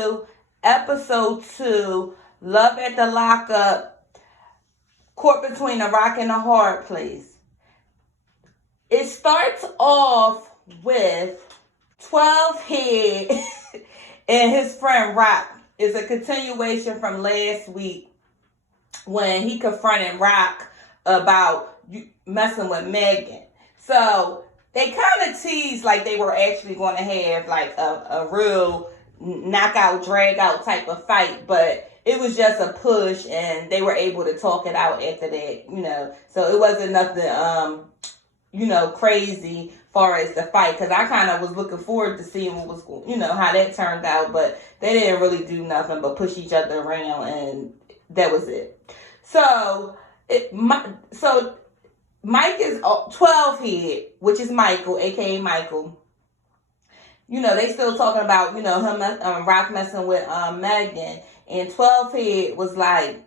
2, Episode 2, Love at the Lockup, Caught Between a Rock and a Hard Place. It starts off with 12 Head and his friend Rock. It's a continuation from last week when he confronted Rock about messing with Megan. So they kind of teased like they were actually going to have like a real knockout, drag out type of fight, but it was just a push and they were able to talk it out after that, So it wasn't nothing, crazy far as the fight, because I kind of was looking forward to seeing what was going, how that turned out, but they didn't really do nothing but push each other around, and that was it. So Mike is 12 Head, which is Michael, aka Michael. They still talking about, him, Rock messing with Megan, and 12 Head was like,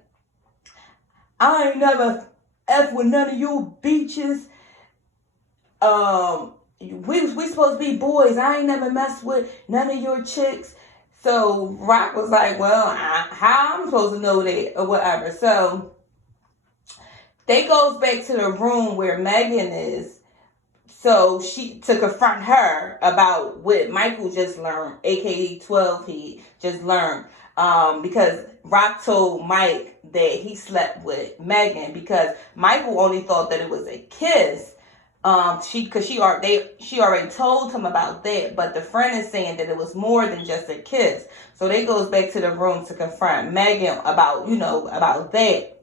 I ain't never F with none of you bitches. We supposed to be boys. I ain't never messed with none of your chicks. So Rock was like, well, how I'm supposed to know that or whatever. So they goes back to the room where Megan is. So to confront her about what Michael just learned, aka 12 Head just learned. Because Rock told Mike that he slept with Megan because Michael only thought that it was a kiss. She already told him about that, but the friend is saying that it was more than just a kiss. So they goes back to the room to confront Megan about, about that.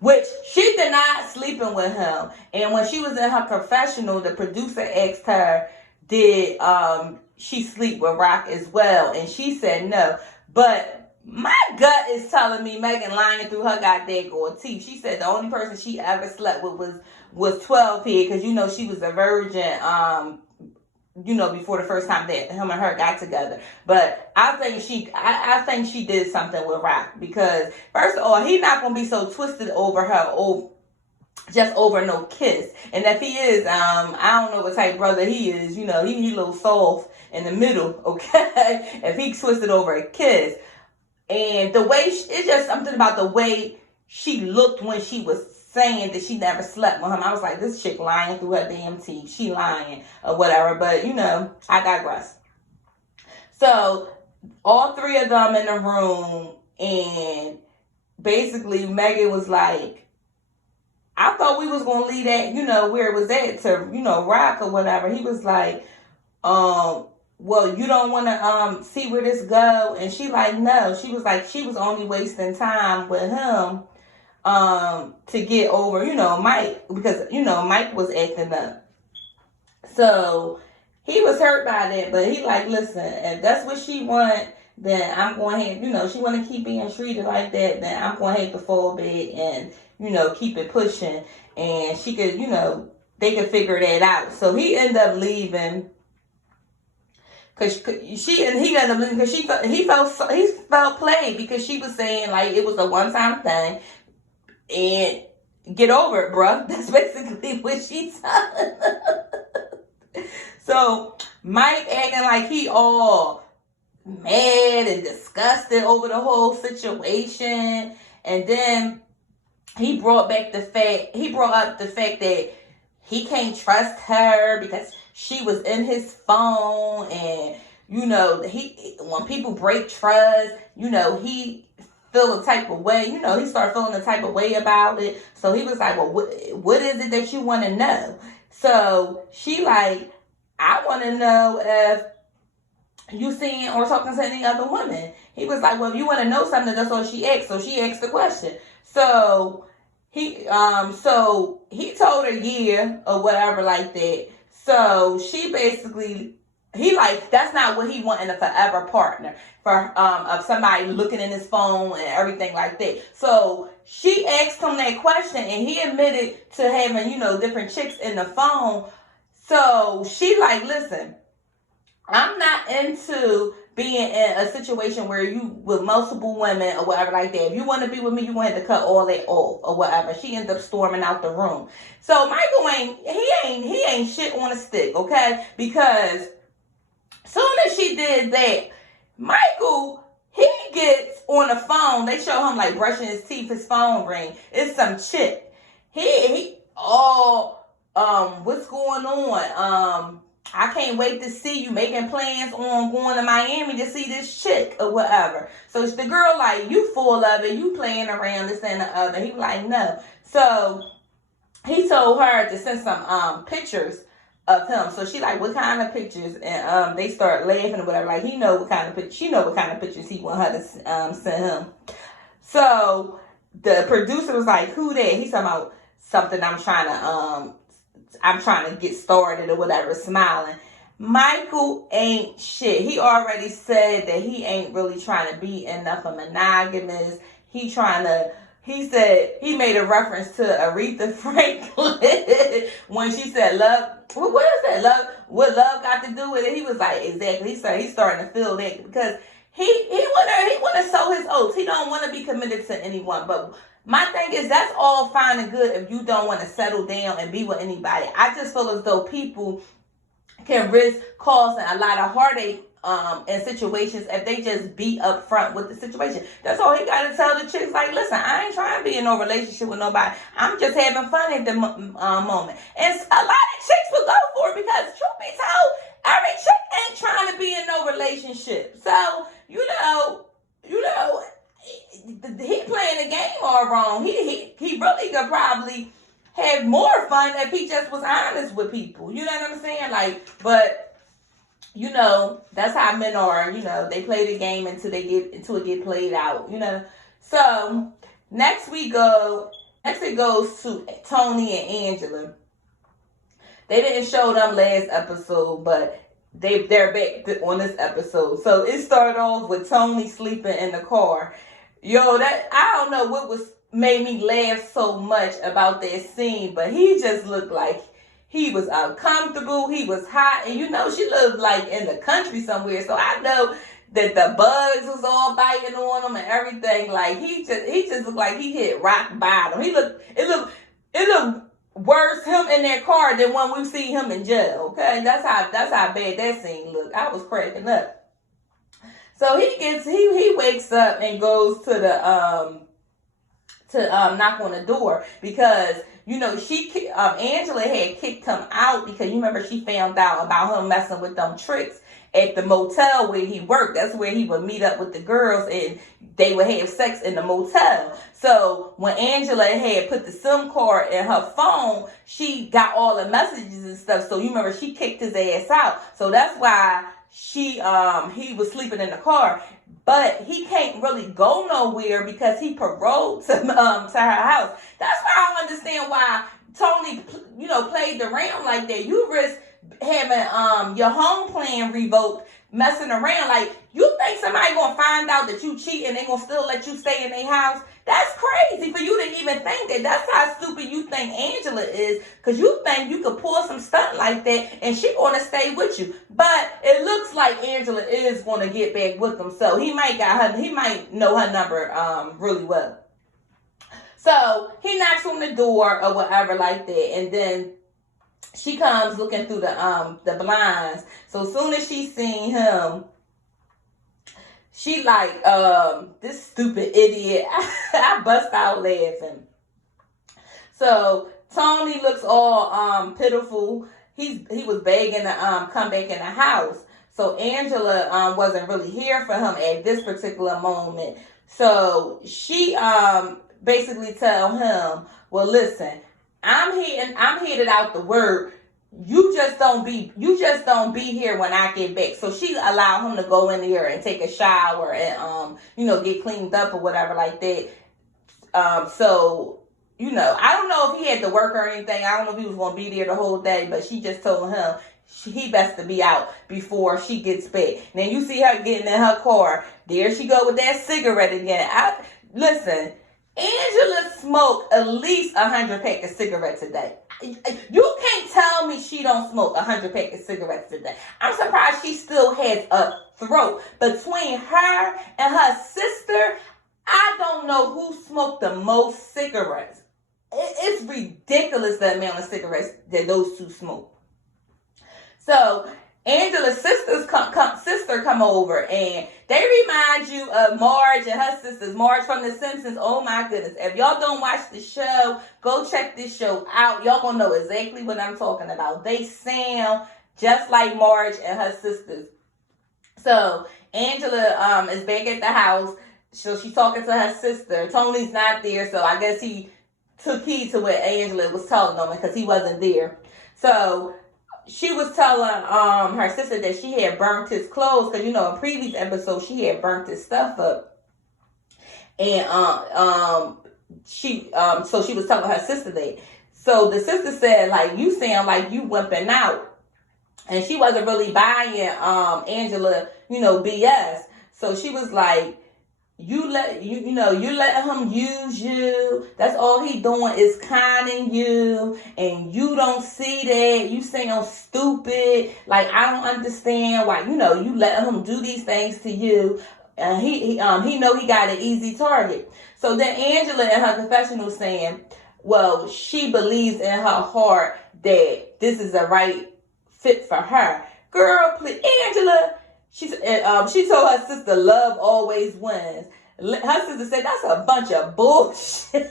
Which she denied sleeping with him. And when she was in her confessional, the producer asked her, did she sleep with Rock as well? And she said no. But my gut is telling me Megan lying through her goddamn teeth. She said the only person she ever slept with was 12 Head, because she was a virgin, before the first time that him and her got together. But I think she did something with Rock, because first of all, he's not gonna be so twisted over her just over no kiss. And if he is, I don't know what type of brother he is. He a little soft in the middle, okay? If he twisted over a kiss. And the way, it's just something about the way she looked when she was saying that she never slept with him. I was like, this chick lying through her damn teeth. She lying or whatever. But, I digress. So, all three of them in the room, and basically Megan was like, I thought we was going to leave that, where it was at to, Rock or whatever. He was like, well, you don't want to see where this go? And she like, no. She was like, she was only wasting time with him to get over, Mike, because, Mike was acting up. So he was hurt by that, but he like, listen, if that's what she want, then I'm going to have, she want to keep being treated like that, then I'm going to have to fall back and, keep it pushing. And she could, they could figure that out. So he ended up leaving. Cause he ended up leaving because he felt played, because she was saying like it was a one-time thing and get over it, bruh. That's basically what she telling. So Mike acting like he all mad and disgusted over the whole situation, and then he brought up the fact that he can't trust her because she was in his phone, and when people break trust, he feel a type of way, he started feeling a type of way about it. So he was like, well, what is it that you want to know? So she like, I want to know if you seen or talking to any other women. He was like, well, if you want to know something, that's all she asked. So she asked the question. So he told her yeah or whatever like that. So she basically, he like, that's not what he want in a forever partner, for of somebody looking in his phone and everything like that. So she asked him that question, and he admitted to having, different chicks in the phone. So she like, listen, I'm not into being in a situation where you with multiple women or whatever like that. If you want to be with me, you're going to have to cut all that off or whatever. She ends up storming out the room. So Michael ain't shit on a stick, okay? Because soon as she did that, Michael, he gets on the phone. They show him like brushing his teeth. His phone ring. It's some chick. What's going on? I can't wait to see you, making plans on going to Miami to see this chick or whatever. So the girl like, you full of it, you playing around, this and the other. He was like, no. So he told her to send some pictures of him. So she like, what kind of pictures? And they start laughing or whatever. Like, he know what kind of pictures. She know what kind of pictures he want her to send him. So the producer was like, who that? He's talking about something I'm trying to get started or whatever, smiling. Michael ain't shit. He already said that he ain't really trying to be enough of monogamous. He said he made a reference to Aretha Franklin when she said love. What is that? Love? What love got to do with it? He was like, exactly. He's starting to feel that because he want to sow his oats. He don't want to be committed to anyone. But my thing is, that's all fine and good if you don't want to settle down and be with anybody. I just feel as though people can risk causing a lot of heartache in situations if they just be upfront with the situation. That's all he got to tell the chicks. Like, listen, I ain't trying to be in no relationship with nobody. I'm just having fun at the moment. And a lot of chicks will go for it because, truth be told, every chick ain't trying to be in no relationship. So, you know, he playing the game all wrong. He really could probably have more fun if he just was honest with people. You know what I'm saying? Like, but you know, that's how men are. You know, they play the game until it get played out. You know. So next it goes to Tony and Angela. They didn't show them last episode, but they're back on this episode. So it started off with Tony sleeping in the car. Yo, that I don't know what made me laugh so much about that scene, but he just looked like he was uncomfortable. He was hot, and you know she lived like in the country somewhere, so I know that the bugs was all biting on him and everything. Like he just looked like he hit rock bottom. It looked worse him in that car than when we see him in jail. Okay, that's how bad that scene looked. I was cracking up. So he wakes up and goes to the knock on the door because you know Angela had kicked him out because you remember she found out about him messing with them tricks at the motel where he worked. That's where he would meet up with the girls and they would have sex in the motel. So when Angela had put the SIM card in her phone, she got all the messages and stuff. So you remember she kicked his ass out. So that's why he was sleeping in the car. But he can't really go nowhere because he paroled to her house. That's why I don't understand why Tony, you know, played around like that. You risk having your home plan revoked, messing around. Like, you think somebody gonna find out that you cheat and they gonna still let you stay in their house? That's crazy for you to even think that. That's how stupid you think Angela is, because you think you could pull some stunt like that and she gonna stay with you. But it looks like Angela is gonna get back with him, so he might know her number really well. So he knocks on the door or whatever like that, and then she comes looking through the blinds. So as soon as she seen him, she like, this stupid idiot. I bust out laughing. So Tony looks all pitiful. He was begging to come back in the house. So Angela wasn't really here for him at this particular moment. So she basically tell him, well, listen, I'm headed out to work. You just don't be here when I get back. So she allowed him to go in there and take a shower and get cleaned up or whatever like that. So I don't know if he had to work or anything. I don't know if he was going to be there the whole day, but she just told him he best to be out before she gets back. Then you see her getting in her car. There she go with that cigarette again. Listen, Angela smoked at least 100 pack of cigarettes a day. You can't tell me she don't smoke 100 pack of cigarettes a day. I'm surprised she still has a throat. Between her and her sister, I don't know who smoked the most cigarettes. It's ridiculous the amount of cigarettes that those two smoke. So Angela's sister come over, and they remind you of Marge and her sisters. Marge from The Simpsons. Oh my goodness! If y'all don't watch the show, go check this show out. Y'all gonna know exactly what I'm talking about. They sound just like Marge and her sisters. So Angela is back at the house. So she's talking to her sister. Tony's not there, so I guess he took heed to what Angela was telling them because he wasn't there. So she was telling her sister that she had burnt his clothes because in previous episodes she had burnt his stuff up, and so she was telling her sister that. So the sister said, like, you sound like you wimping out, and she wasn't really buying Angela BS. So she was like, you let him use you. That's all he doing is conning you, and you don't see that. You sound stupid. Like, I don't understand why you let him do these things to you. And he know he got an easy target. So then Angela in her confessional saying, well, she believes in her heart that this is the right fit for her. Girl, please, Angela. She told her sister, love always wins. Her sister said, that's a bunch of bullshit.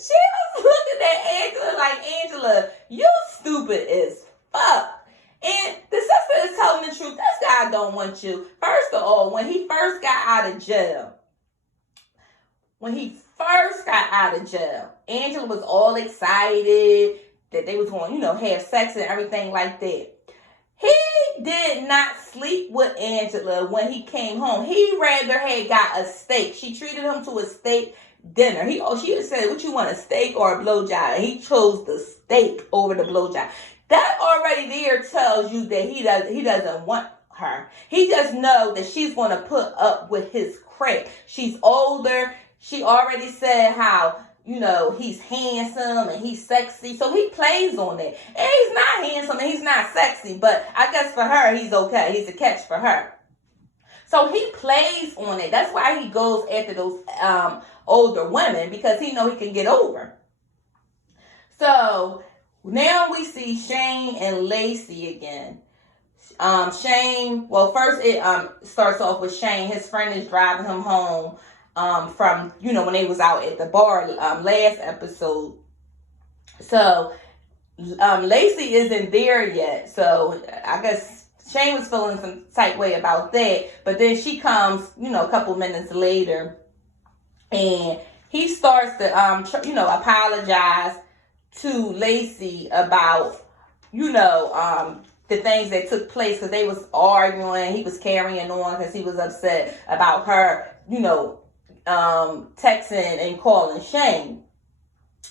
She was looking at Angela like, Angela, you stupid as fuck. And the sister is telling the truth. This guy don't want you. First of all, when he first got out of jail, Angela was all excited that they was going, have sex and everything like that. He did not sleep with Angela when he came home. He rather had got a steak. She treated him to a steak dinner. She said, what you want, a steak or a blowjob? And he chose the steak over the blowjob. That already there tells you that he doesn't want her. He just knows that she's going to put up with his crap. She's older. She already said how he's handsome and he's sexy. So he plays on it. And he's not handsome and he's not sexy. But I guess for her, he's okay. He's a catch for her. So he plays on it. That's why he goes after those older women, because he know he can get over. So now we see Shane and Lacey again. Shane, well, first it starts off with Shane. His friend is driving him home from, when they was out at the bar last episode. So Lacey isn't there yet. So I guess Shane was feeling some type way about that. But then she comes, a couple minutes later, and he starts to, apologize to Lacey about, the things that took place, because they was arguing. He was carrying on because he was upset about her, texting and calling Shane.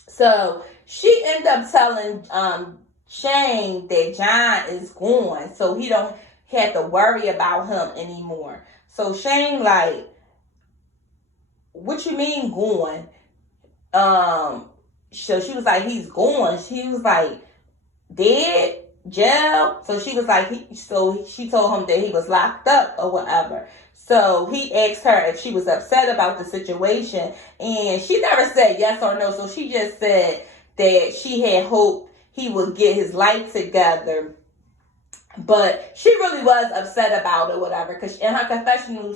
So she ended up telling Shane that John is gone, so he don't have to worry about him anymore. So Shane like, what you mean gone? So she was like, he's gone. She was like, dead? Jail? So she was like, she told him that he was locked up or whatever. So he asked her if she was upset about the situation, and she never said yes or no. So she just said that she had hoped he would get his life together, but she really was upset about it, whatever. Because in her confessional,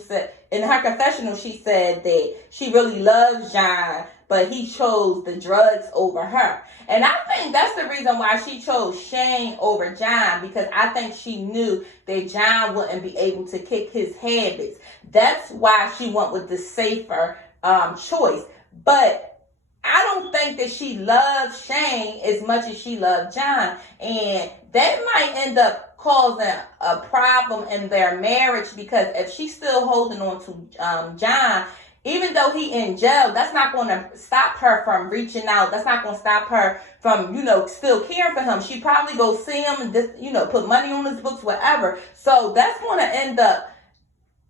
she said that she really loves John, but he chose the drugs over her. And I think that's the reason why she chose Shane over John, because I think she knew that John wouldn't be able to kick his habits. That's why she went with the safer choice. But I don't think that she loves Shane as much as she loved John. And that might end up causing a problem in their marriage, because if she's still holding on to John, even though he in jail, that's not going to stop her from reaching out. That's not going to stop her from, still caring for him. She probably go see him and just, put money on his books, whatever. So that's going to end up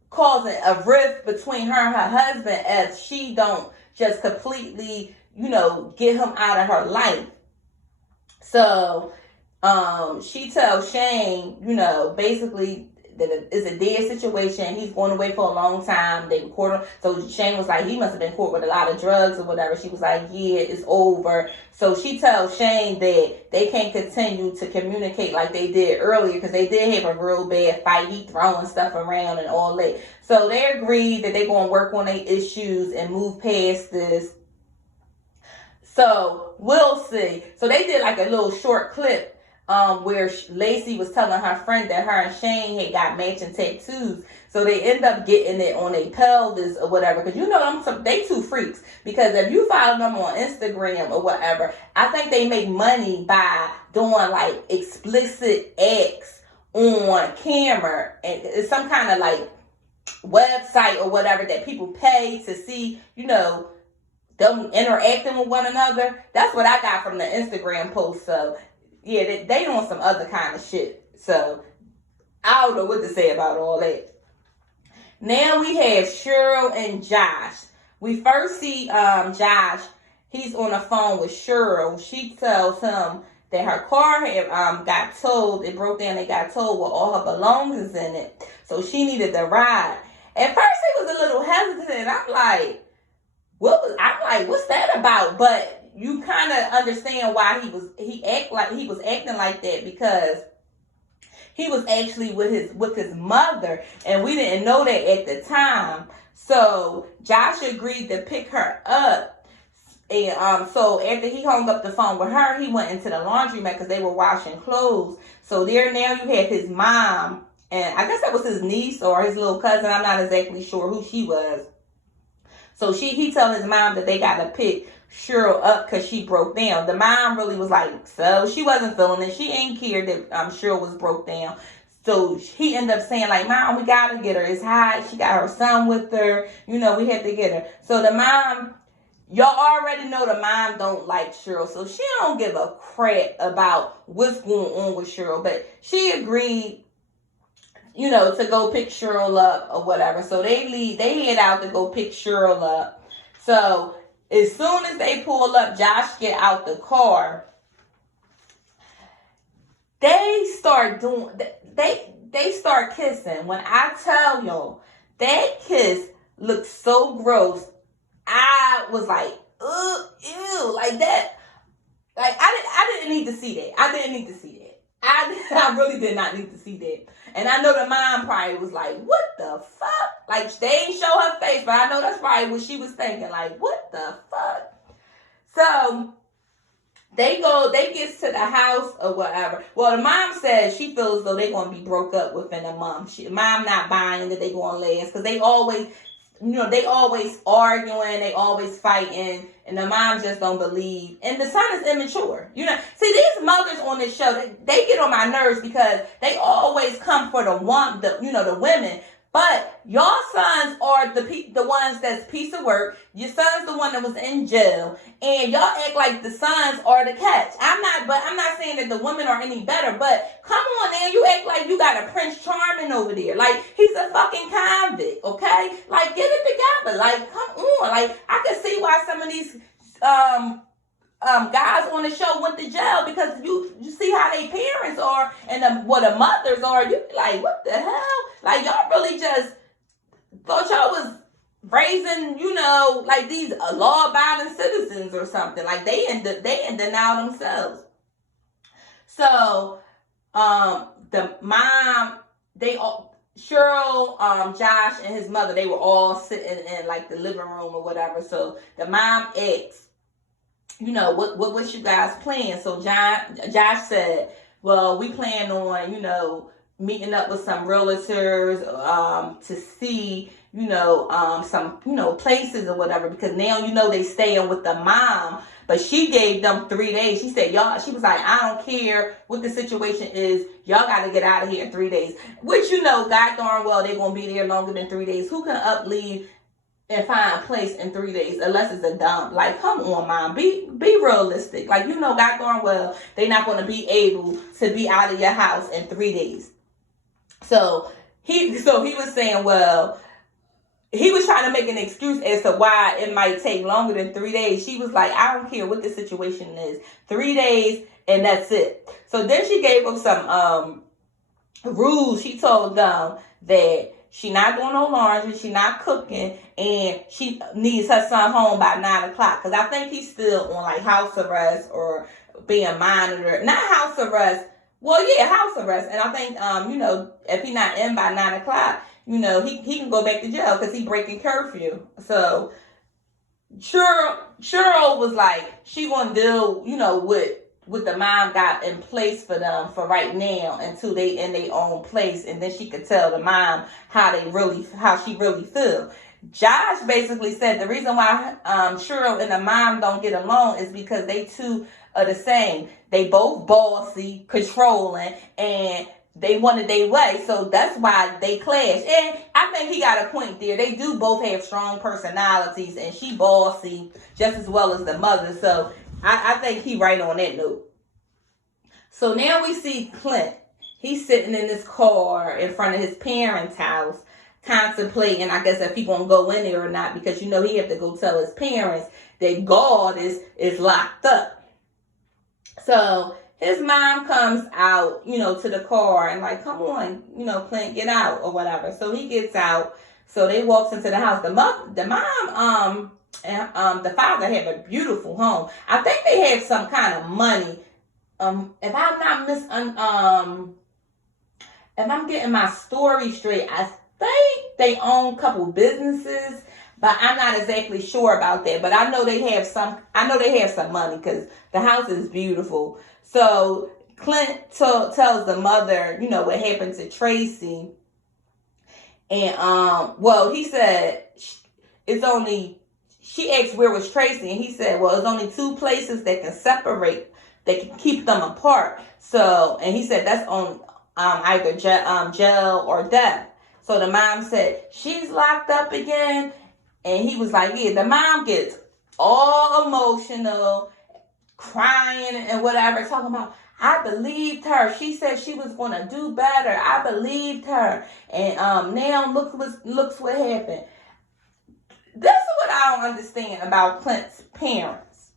causing a rift between her and her husband if she don't just completely, get him out of her life. So she tells Shane, basically it's a dead situation. He's going away for a long time. They record him. So Shane was like, he must have been caught with a lot of drugs or whatever. She was like, yeah, it's over. So she tells Shane that they can't continue to communicate like they did earlier because they did have a real bad fight. He throwing stuff around and all that. So they agreed that they're going to work on their issues and move past this. So we'll see. So they did like a little short clip where Lacey was telling her friend that her and Shane had got matching tattoos. So they end up getting it on their pelvis or whatever. Because you know they two freaks. Because if you follow them on Instagram or whatever, I think they make money by doing like explicit acts on camera. And it's some kind of like website or whatever that people pay to see, you know, them interacting with one another. That's what I got from the Instagram post. So yeah, they doing some other kind of shit. So I don't know what to say about all that. Now we have Cheryl and Josh. We first see Josh. He's on the phone with Cheryl. She tells him that her car had got towed. It broke down. It got towed with all her belongings in it. So she needed the ride. At first he was a little hesitant. I'm like, what's that about? But you kind of understand why he was acting like that, because he was actually with his mother, and we didn't know that at the time. So Josh agreed to pick her up, and so after he hung up the phone with her, he went into the laundromat because they were washing clothes. So there now you have his mom, and I guess that was his niece or his little cousin. I'm not exactly sure who she was. So he told his mom that they got to pick Cheryl up because she broke down. The mom really was like, so she wasn't feeling it. She ain't cared that Cheryl was broke down. So he ended up saying like, Mom, we got to get her. It's hot. She got her son with her. You know, we had to get her. So the mom, y'all already know the mom don't like Cheryl. So she don't give a crap about what's going on with Cheryl. But she agreed, you know, to go pick Cheryl up or whatever. So they head out to go pick Cheryl up. So as soon as they pull up, Josh get out the car. They start kissing. When I tell y'all, that kiss looked so gross. I was like, ugh, ew, like that. Like I didn't need to see that. I didn't need to see that. I really did not need to see that. And I know the mom probably was like, what the fuck? Like, they ain't show her face, but I know that's probably what she was thinking. Like, what the fuck? So, they get to the house or whatever. Well, the mom says she feels though they're going to be broke up within a month. Mom not buying that they going to last because they always, you know, they always arguing, they always fighting, and the mom just don't believe. And the son is immature. You know, see, these mothers on this show, they get on my nerves because they always come for the women. But y'all sons are the ones that's piece of work. Your son's the one that was in jail, and y'all act like the sons are the catch. I'm not saying that the women are any better, but come on, now, you act like you got a Prince Charming over there, like he's a fucking convict, okay? Like, get it together, like, come on, like I can see why some of these guys on the show went to jail, because you see how they parents are and what the mothers are. You be like, what the hell? Like, y'all really just thought y'all was raising, you know, like these law-abiding citizens or something. Like, they in denial themselves. So the mom, Cheryl, Josh, and his mother, they were all sitting in like the living room or whatever. So the mom asked, you know, what you guys plan? So Josh said, well, we plan on, you know, meeting up with some realtors to see, you know, some, you know, places or whatever, because now, you know, they staying with the mom. But she gave them 3 days. She said, she was like, I don't care what the situation is. Y'all got to get out of here in 3 days. Which, you know, God darn well, they're going to be there longer than 3 days. Who can leave and find a place in 3 days unless it's a dump? Like, come on, Mom. Be realistic. Like, you know, God darn well, they're not going to be able to be out of your house in 3 days. So he was saying, well, he was trying to make an excuse as to why it might take longer than 3 days. She was like, I don't care what the situation is. 3 days, and that's it. So then she gave him rules. She told them that she not doing no laundry, she not cooking, and she needs her son home by 9 o'clock. Cause I think he's still on like house arrest or being monitored. Not house arrest. Well, yeah, house arrest. And I think, if he's not in by 9 o'clock, he can go back to jail because he breaking curfew. So Cheryl was like, she gonna deal, with the mom got in place for them for right now until they in their own place, and then she could tell the mom how she really feel. Josh basically said the reason why Cheryl and the mom don't get along is because they two are the same. They both bossy, controlling, and they wanted their way, so that's why they clash. And I think he got a point there. They do both have strong personalities, and she bossy just as well as the mother. So I think he right on that note. So now we see Clint. He's sitting in this car in front of his parents' house, contemplating, I guess, if he gonna go in there or not, because he have to go tell his parents that God is locked up. So his mom comes out, to the car and like, come on, Clint, get out or whatever. So he gets out. So they walks into the house. The mom, and the father have a beautiful home. I think they have some kind of money. If I'm not if I'm getting my story straight, I think they own a couple businesses, but I'm not exactly sure about that. But I know they have some. I know they have some money because the house is beautiful. So Clint tells the mother, what happened to Tracy, and he said it's only. She asked where was Tracy, and he said, well, it's only two places that can separate, that can keep them apart. So, and he said that's on either jail or death. So the mom said, she's locked up again. And he was like, yeah, the mom gets all emotional, crying and whatever, talking about, I believed her. She said she was going to do better. I believed her. And now looks what happened. This is what I don't understand about Clint's parents.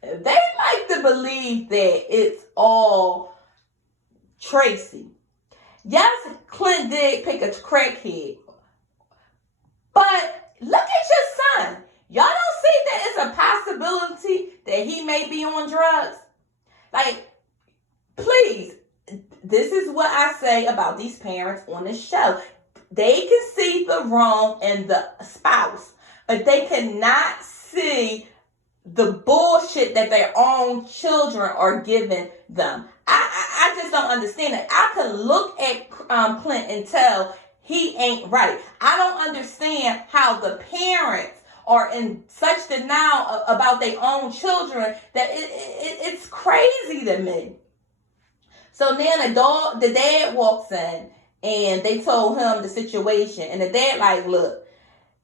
They like to believe that it's all Tracy. Yes, Clint did pick a crackhead, but look at your son. Y'all don't see that it's a possibility that he may be on drugs? Like, please, this is what I say about these parents on the show. They can see the wrong in the spouse, but they cannot see the bullshit that their own children are giving them. I just don't understand it. I can look at Clint and tell he ain't right. I don't understand how the parents are in such denial about their own children that it's crazy to me. So now the dad walks in, and they told him the situation. And the dad like, look,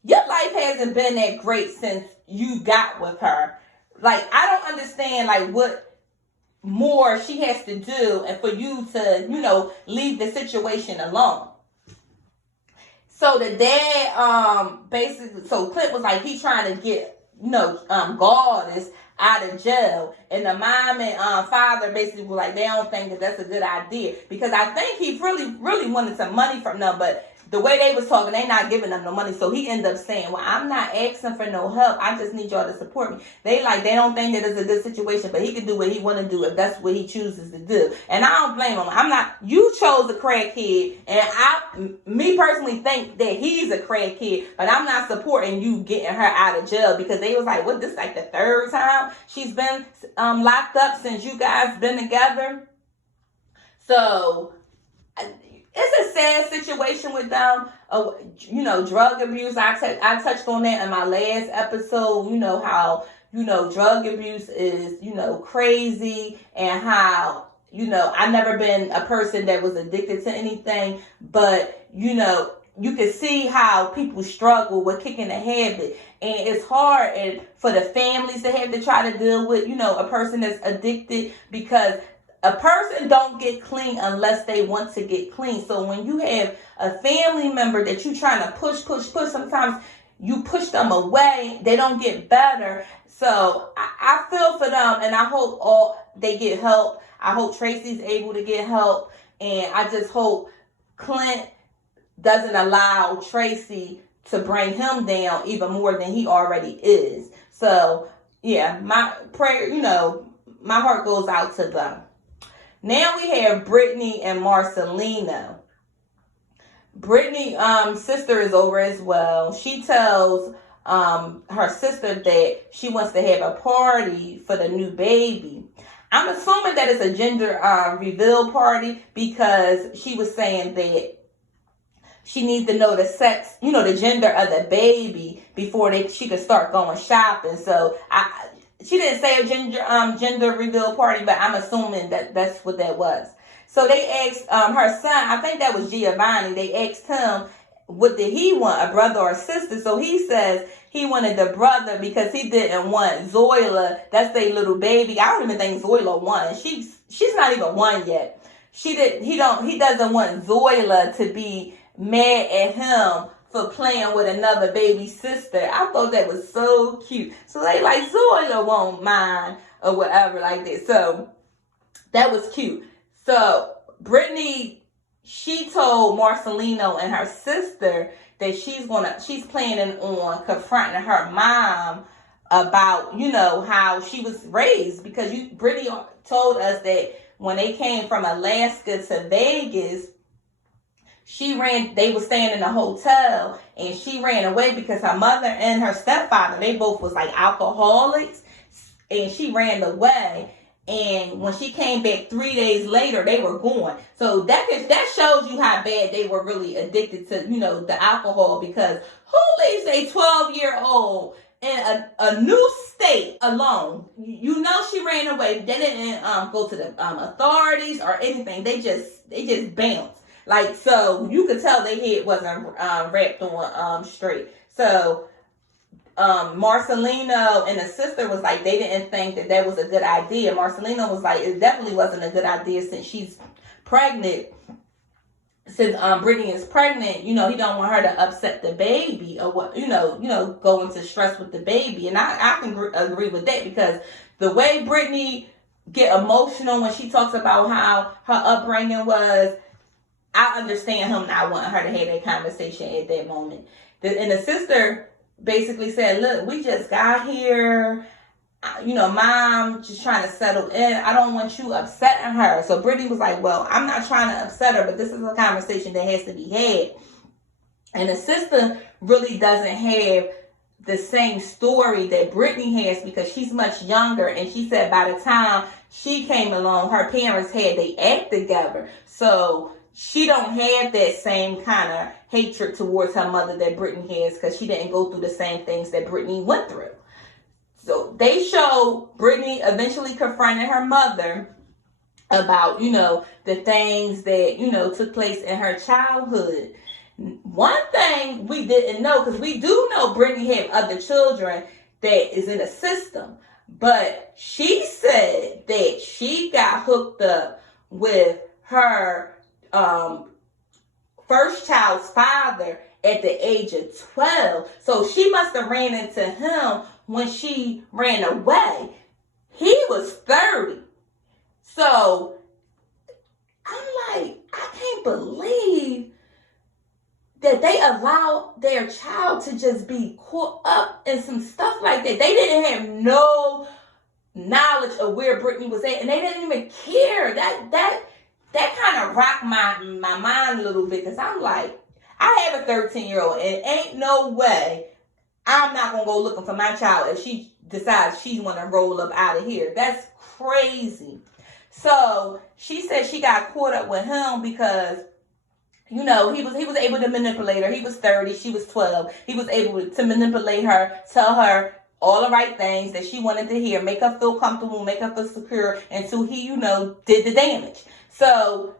your life hasn't been that great since you got with her. Like, I don't understand, like, what more she has to do and for you to, leave the situation alone. So the dad, basically, so Clint was like, he's trying to get, Goddess out of jail. And the mom and father basically were like, they don't think that that's a good idea. Because I think he really, really wanted some money from them. But the way they was talking, they not giving them no money. So he ended up saying, well, I'm not asking for no help. I just need y'all to support me. They don't think that it's a good situation, but he can do what he want to do if that's what he chooses to do. And I don't blame him. You chose a crackhead, and me personally think that he's a crackhead, but I'm not supporting you getting her out of jail, because they was like, what, this like the third time she's been locked up since you guys been together? So it's a sad situation with them. Drug abuse. I touched on that in my last episode. How, drug abuse is, crazy, and how, I've never been a person that was addicted to anything, but, you can see how people struggle with kicking a habit. And it's hard for the families to have to try to deal with, a person that's addicted, because a person don't get clean unless they want to get clean. So when you have a family member that you trying to push, sometimes you push them away, they don't get better. So I feel for them, and I hope they get help. I hope Tracy's able to get help. And I just hope Clint doesn't allow Tracy to bring him down even more than he already is. So, yeah, my prayer, my heart goes out to them. Now we have Brittany and Marcelino. Brittany's sister is over as well. She tells her sister that she wants to have a party for the new baby. I'm assuming that it's a gender reveal party because she was saying that she needs to know the sex, the gender of the baby before she could start going shopping. So she didn't say a gender reveal party, but I'm assuming that that's what that was. So they asked her son, I think that was Giovanni, they asked him, what did he want, a brother or a sister? So he says he wanted the brother because he didn't want Zoila. That's their little baby. I don't even think Zoila won. She's not even one yet. He doesn't want Zoila to be mad at him for playing with another baby sister. I thought that was so cute. So they like, Zoila won't mind or whatever like that. So that was cute. So Brittany, she told Marcelino and her sister that she's planning on confronting her mom about, how she was raised, because Brittany told us that when they came from Alaska to Vegas, they were staying in a hotel and she ran away because her mother and her stepfather, they both was like alcoholics, and she ran away. And when she came back 3 days later, they were gone. So that shows you how bad they were really addicted to, the alcohol, because who leaves a 12-year-old in a new state alone? She ran away. They didn't go to the authorities or anything. They just bounced. Like, so you could tell their head wasn't wrapped on straight. So Marcelino and the sister was like, they didn't think that was a good idea. Marcelino was like, it definitely wasn't a good idea since she's pregnant. Since Brittany is pregnant, he don't want her to upset the baby or what, go into stress with the baby. And I can agree with that, because the way Brittany get emotional when she talks about how her upbringing was, I understand him not wanting her to have that conversation at that moment. And the sister basically said, look, we just got here. Mom just trying to settle in. I don't want you upsetting her. So Brittany was like, well, I'm not trying to upset her, but this is a conversation that has to be had. And the sister really doesn't have the same story that Brittany has, because she's much younger. And she said by the time she came along, her parents had their act together. So she don't have that same kind of hatred towards her mother that Brittany has, because she didn't go through the same things that Brittany went through. So they show Brittany eventually confronting her mother about, the things that, took place in her childhood. One thing we didn't know, because we do know Brittany had other children that is in the system, but she said that she got hooked up with her first child's father at the age of 12. So she must have ran into him when she ran away. He was 30. So I'm like, I can't believe that they allow their child to just be caught up in some stuff like that. They didn't have no knowledge of where Brittany was at, and they didn't even care. That kind of rocked my mind a little bit, because I'm like, I have a 13-year-old, and ain't no way I'm not going to go looking for my child if she decides she's going to roll up out of here. That's crazy. So she said she got caught up with him because, he was able to manipulate her. He was 30, she was 12. He was able to manipulate her, tell her all the right things that she wanted to hear, make her feel comfortable, make her feel secure, until he, did the damage. So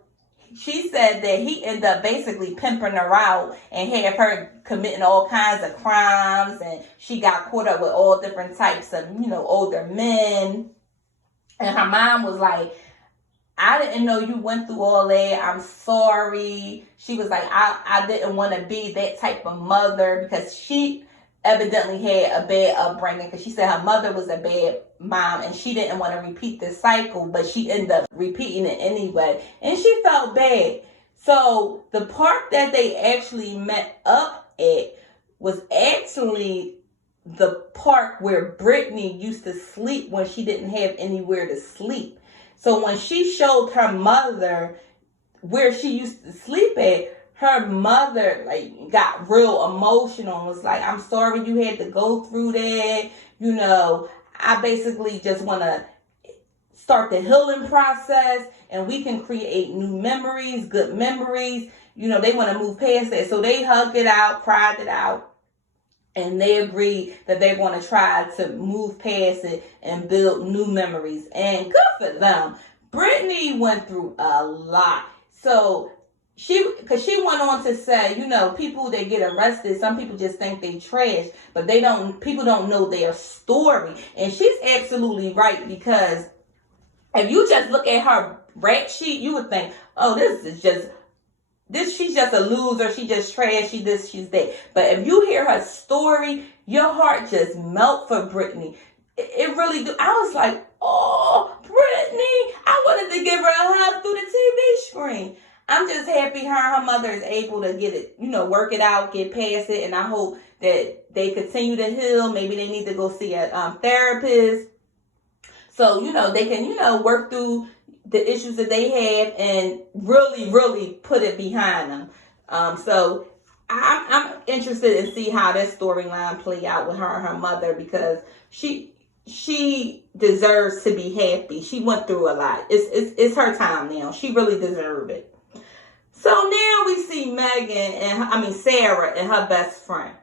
she said that he ended up basically pimping her out and had her committing all kinds of crimes, and she got caught up with all different types of, older men. And her mom was like, I didn't know you went through all that. I'm sorry. She was like, I didn't want to be that type of mother, because evidently had a bad upbringing, because she said her mother was a bad mom and she didn't want to repeat this cycle, but she ended up repeating it anyway, and she felt bad. So the park that they actually met up at was actually the park where Brittany used to sleep when she didn't have anywhere to sleep. So when she showed her mother where she used to sleep at, her mother like got real emotional and was like, I'm sorry you had to go through that. You know, I basically just want to start the healing process and we can create new memories, good memories. You know, they want to move past that. So they hugged it out, cried it out, and they agreed that they're going to try to move past it and build new memories. And good for them. Brittany went through a lot. So because she went on to say, you know, people that get arrested, some people just think they trash, but people don't know their story. And she's absolutely right, because if you just look at her rap sheet, you would think, oh, she's just a loser, she just trash, she this, she's that. But if you hear her story, your heart just melt for Brittany. It really do. I was like, oh, Brittany, I wanted to give her a hug through the TV screen. I'm just happy her and her mother is able to get it, you know, work it out, get past it. And I hope that they continue to heal. Maybe they need to go see a therapist. So, you know, they can, you know, work through the issues that they have and really, really put it behind them. So I'm interested in see how that storyline play out with her and her mother, because she deserves to be happy. She went through a lot. It's her time now. She really deserved it. So now we see Sarah and her best friend.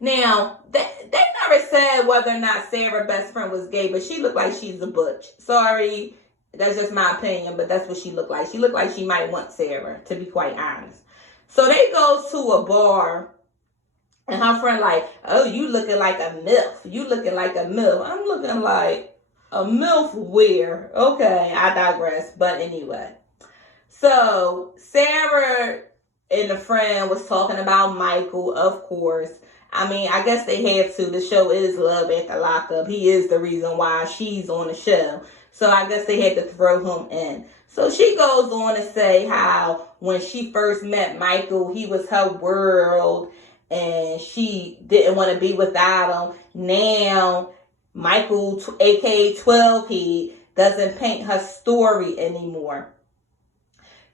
Now, they never said whether or not Sarah's best friend was gay, but she looked like she's a butch. Sorry, that's just my opinion, but that's what she looked like. She looked like she might want Sarah, to be quite honest. So they go to a bar, and her friend like, oh, you looking like a MILF. You looking like a MILF. I'm looking like a MILF where? Okay, I digress. But anyway. So Sarah and the friend was talking about Michael, of course. I mean, I guess they have to. The show is Love at the Lockup. He is the reason why she's on the show. So I guess they had to throw him in. So she goes on to say how when she first met Michael, he was her world and she didn't want to be without him. Now, Michael, aka 12 Head, doesn't paint her story anymore.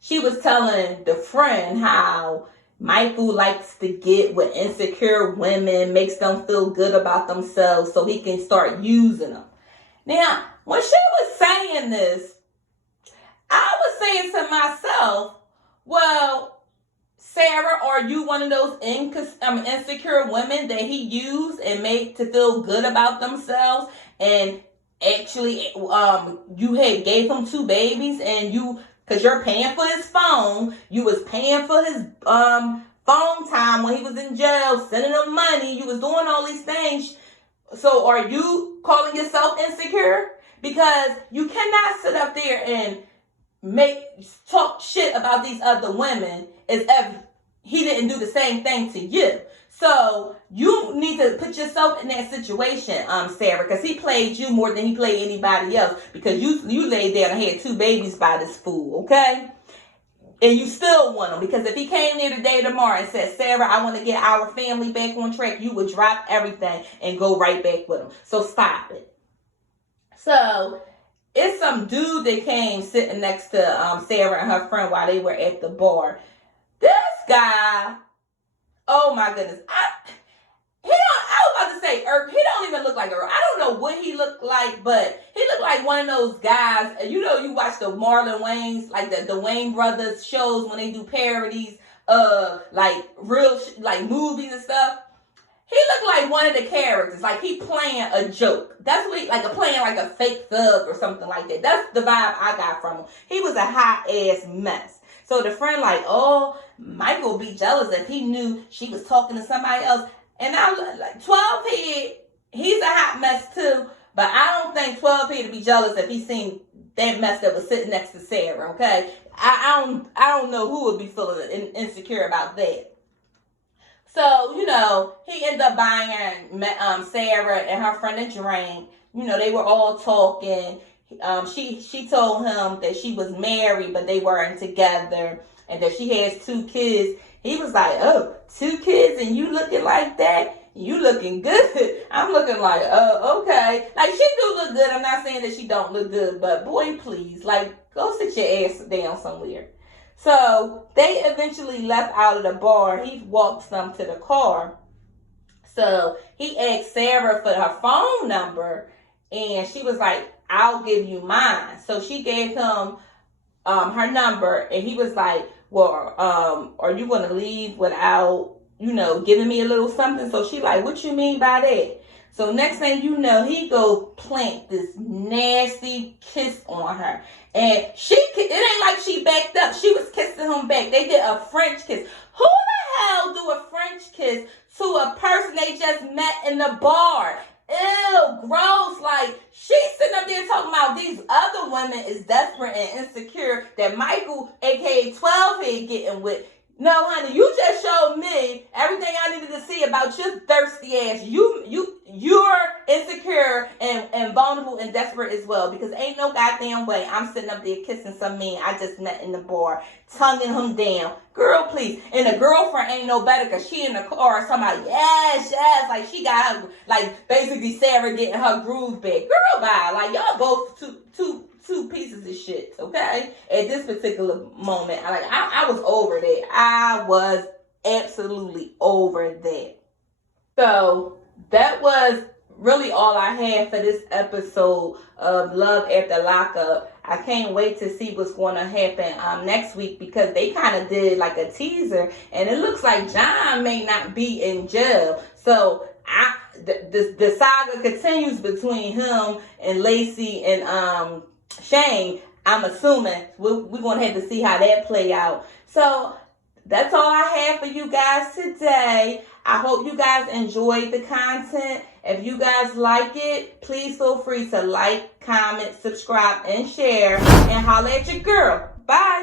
She was telling the friend how Michael likes to get with insecure women, makes them feel good about themselves so he can start using them. Now, when she was saying this, I was saying to myself, well, Sarah, are you one of those insecure women that he used and made to feel good about themselves? And actually, you had gave him 2 babies and because you're paying for his phone. You was paying for his phone time when he was in jail, sending him money. You was doing all these things. So are you calling yourself insecure? Because you cannot sit up there and talk shit about these other women as if he didn't do the same thing to you. So you need to put yourself in that situation, Sarah, because he played you more than he played anybody else, because you laid there and had 2 babies by this fool, okay? And you still want him, because if he came there today tomorrow and said, Sarah, I want to get our family back on track, you would drop everything and go right back with him. So stop it. So it's some dude that came sitting next to Sarah and her friend while they were at the bar. This guy, oh my goodness. I was about to say, he don't even look like a, I don't know what he looked like, but he looked like one of those guys, you know, you watch the Marlon Wayans, like the Wayne brothers shows when they do parodies of like real, like movies and stuff. He looked like one of the characters, like he playing a joke. That's what playing like a fake thug or something like that. That's the vibe I got from him. He was a hot ass mess. So the friend like, oh, Michael would be jealous if he knew she was talking to somebody else. And I was like, 12 Head, he's a hot mess too. But I don't think 12 Head would be jealous if he seen that mess that was sitting next to Sarah, okay? I don't know who would be feeling insecure about that. So, he ended up buying Sarah and her friend a drink. They were all talking. She told him that she was married, but they weren't together, and that she has 2 kids. He was like, oh, 2 kids and you looking like that? You looking good. I'm looking like, oh, okay. Like, she do look good. I'm not saying that she don't look good, but boy, please, like, go sit your ass down somewhere. So they eventually left out of the bar. He walks them to the car. So he asked Sarah for her phone number, and she was like, I'll give you mine. So she gave him her number, and he was like, well, are you going to leave without, giving me a little something? So she like, what you mean by that? So next thing you know, he go plant this nasty kiss on her. And it ain't like she backed up. She was kissing him back. They did a French kiss. Who the hell do a French kiss to a person they just met in the bar? Ew, gross. Like, she's sitting up there talking about these other women is desperate and insecure that Michael, aka 12 Head, getting with. No, honey, you just showed me everything I needed to see about your thirsty ass. You're insecure and vulnerable and desperate as well, because ain't no goddamn way I'm sitting up there kissing some man I just met in the bar, tonguing him down. Girl, please. And the girlfriend ain't no better because she in the car or somebody, yes, like she got her, like basically Sarah getting her groove back. Girl, bye. Like, y'all both two pieces of shit, okay? At this particular moment, I was over that. I was absolutely over that. So that was really all I had for this episode of Love After Lockup. I can't wait to see what's going to happen next week, because they kind of did like a teaser, and it looks like John may not be in jail. So the saga continues between him and Lacey and Shane. I'm assuming we're going to have to see how that play out. So that's all I have for you guys today. I hope you guys enjoyed the content. If you guys like it, please feel free to like, comment, subscribe, and share. And holla at your girl. Bye.